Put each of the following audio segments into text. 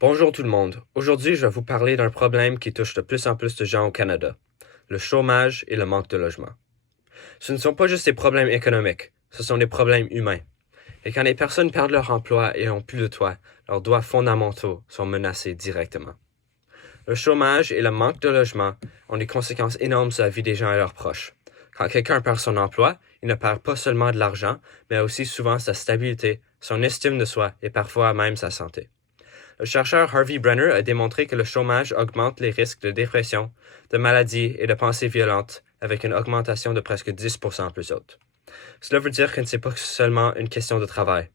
Bonjour tout le monde. Aujourd'hui, je vais vous parler d'un problème qui touche de plus en plus de gens au Canada, le chômage et le manque de logement. Ce ne sont pas juste des problèmes économiques, ce sont des problèmes humains. Et quand les personnes perdent leur emploi et n'ont plus de toit, leurs droits fondamentaux sont menacés directement. Le chômage et le manque de logement ont des conséquences énormes sur la vie des gens et leurs proches. Quand quelqu'un perd son emploi, il ne perd pas seulement de l'argent, mais aussi souvent sa stabilité, son estime de soi et parfois même sa santé. Le chercheur Harvey Brenner a démontré que le chômage augmente les risques de dépression, de maladies et de pensées violentes, avec une augmentation de presque 10% plus haute. Cela veut dire que ce n'est pas seulement une question de travail,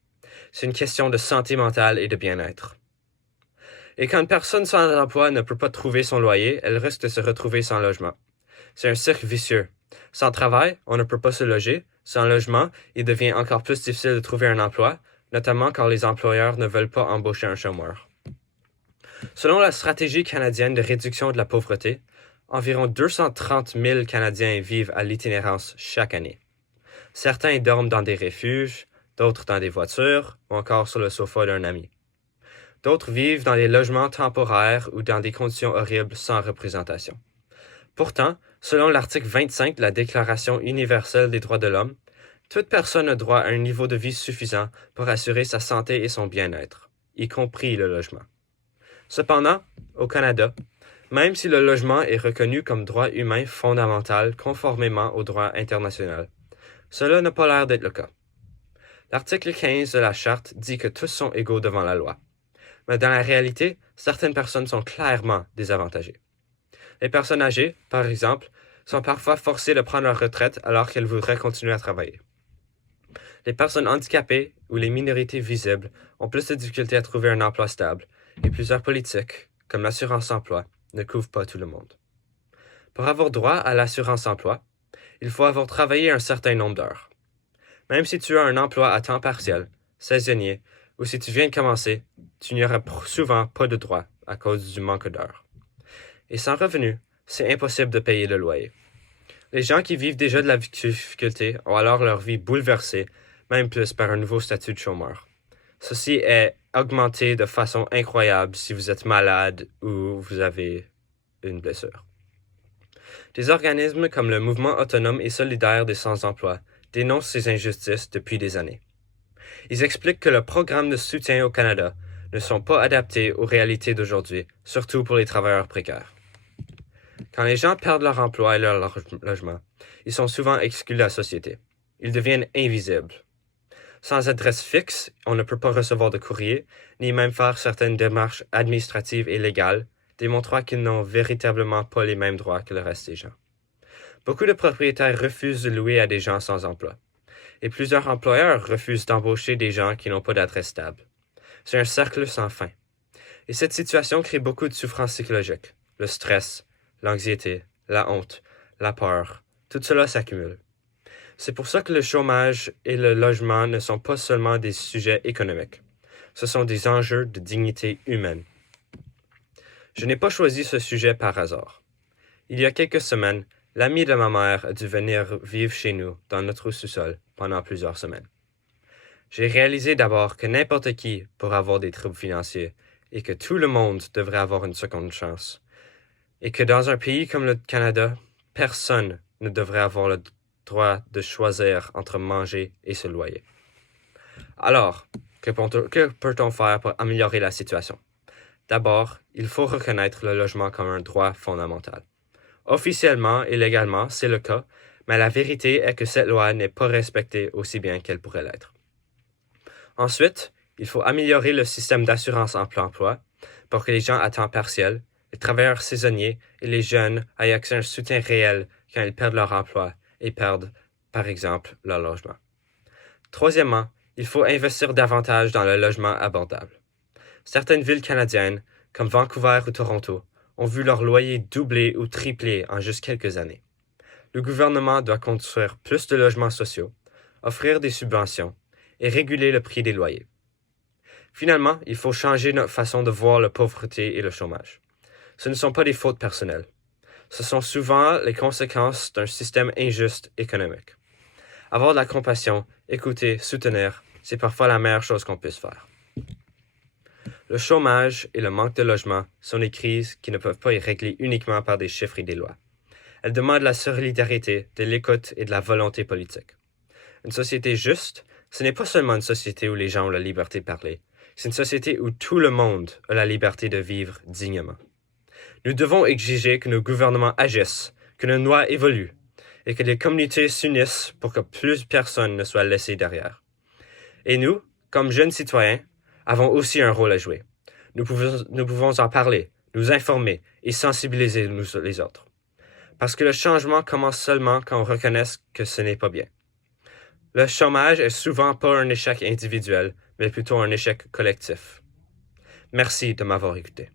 c'est une question de santé mentale et de bien-être. Et quand une personne sans emploi ne peut pas trouver son loyer, elle risque de se retrouver sans logement. C'est un cercle vicieux. Sans travail, on ne peut pas se loger. Sans logement, il devient encore plus difficile de trouver un emploi, notamment quand les employeurs ne veulent pas embaucher un chômeur. Selon la stratégie canadienne de réduction de la pauvreté, environ 230 000 Canadiens vivent à l'itinérance chaque année. Certains dorment dans des refuges, d'autres dans des voitures ou encore sur le sofa d'un ami. D'autres vivent dans des logements temporaires ou dans des conditions horribles sans représentation. Pourtant, selon l'article 25 de la Déclaration universelle des droits de l'homme, toute personne a droit à un niveau de vie suffisant pour assurer sa santé et son bien-être, y compris le logement. Cependant, au Canada, même si le logement est reconnu comme droit humain fondamental conformément au droit international, cela n'a pas l'air d'être le cas. L'article 15 de la Charte dit que tous sont égaux devant la loi. Mais dans la réalité, certaines personnes sont clairement désavantagées. Les personnes âgées, par exemple, sont parfois forcées de prendre leur retraite alors qu'elles voudraient continuer à travailler. Les personnes handicapées ou les minorités visibles ont plus de difficultés à trouver un emploi stable, et plusieurs politiques, comme l'assurance-emploi, ne couvrent pas tout le monde. Pour avoir droit à l'assurance-emploi, il faut avoir travaillé un certain nombre d'heures. Même si tu as un emploi à temps partiel, saisonnier, ou si tu viens de commencer, tu n'y auras souvent pas de droit à cause du manque d'heures. Et sans revenu, c'est impossible de payer le loyer. Les gens qui vivent déjà de la difficulté ont alors leur vie bouleversée, même plus par un nouveau statut de chômeur. Ceci est augmenté de façon incroyable si vous êtes malade ou vous avez une blessure. Des organismes comme le Mouvement autonome et solidaire des sans-emploi dénoncent ces injustices depuis des années. Ils expliquent que le programme de soutien au Canada ne sont pas adaptés aux réalités d'aujourd'hui, surtout pour les travailleurs précaires. Quand les gens perdent leur emploi et leur logement, ils sont souvent exclus de la société. Ils deviennent invisibles. Sans adresse fixe, on ne peut pas recevoir de courrier, ni même faire certaines démarches administratives et légales, démontrant qu'ils n'ont véritablement pas les mêmes droits que le reste des gens. Beaucoup de propriétaires refusent de louer à des gens sans emploi, et plusieurs employeurs refusent d'embaucher des gens qui n'ont pas d'adresse stable. C'est un cercle sans fin. Et cette situation crée beaucoup de souffrance psychologique, le stress, l'anxiété, la honte, la peur, tout cela s'accumule. C'est pour ça que le chômage et le logement ne sont pas seulement des sujets économiques. Ce sont des enjeux de dignité humaine. Je n'ai pas choisi ce sujet par hasard. Il y a quelques semaines, l'ami de ma mère a dû venir vivre chez nous, dans notre sous-sol, pendant plusieurs semaines. J'ai réalisé d'abord que n'importe qui pourrait avoir des troubles financiers et que tout le monde devrait avoir une seconde chance. Et que dans un pays comme le Canada, personne ne devrait avoir le droit de choisir entre manger et se loyer. Alors, que peut-on faire pour améliorer la situation? D'abord, il faut reconnaître le logement comme un droit fondamental. Officiellement et légalement, c'est le cas, mais la vérité est que cette loi n'est pas respectée aussi bien qu'elle pourrait l'être. Ensuite, il faut améliorer le système d'assurance emploi pour que les gens à temps partiel, les travailleurs saisonniers et les jeunes aient accès à un soutien réel quand ils perdent leur emploi et perdent, par exemple, leur logement. Troisièmement, il faut investir davantage dans le logement abordable. Certaines villes canadiennes, comme Vancouver ou Toronto, ont vu leur loyer doubler ou tripler en juste quelques années. Le gouvernement doit construire plus de logements sociaux, offrir des subventions et réguler le prix des loyers. Finalement, il faut changer notre façon de voir la pauvreté et le chômage. Ce ne sont pas des fautes personnelles. Ce sont souvent les conséquences d'un système injuste économique. Avoir de la compassion, écouter, soutenir, c'est parfois la meilleure chose qu'on puisse faire. Le chômage et le manque de logement sont des crises qui ne peuvent pas être réglées uniquement par des chiffres et des lois. Elles demandent la solidarité, de l'écoute et de la volonté politique. Une société juste, ce n'est pas seulement une société où les gens ont la liberté de parler, c'est une société où tout le monde a la liberté de vivre dignement. Nous devons exiger que nos gouvernements agissent, que nos lois évoluent, et que les communautés s'unissent pour que plus personne ne soit laissé derrière. Et nous, comme jeunes citoyens, avons aussi un rôle à jouer. Nous pouvons en parler, nous informer et sensibiliser les autres. Parce que le changement commence seulement quand on reconnaît que ce n'est pas bien. Le chômage est souvent pas un échec individuel, mais plutôt un échec collectif. Merci de m'avoir écouté.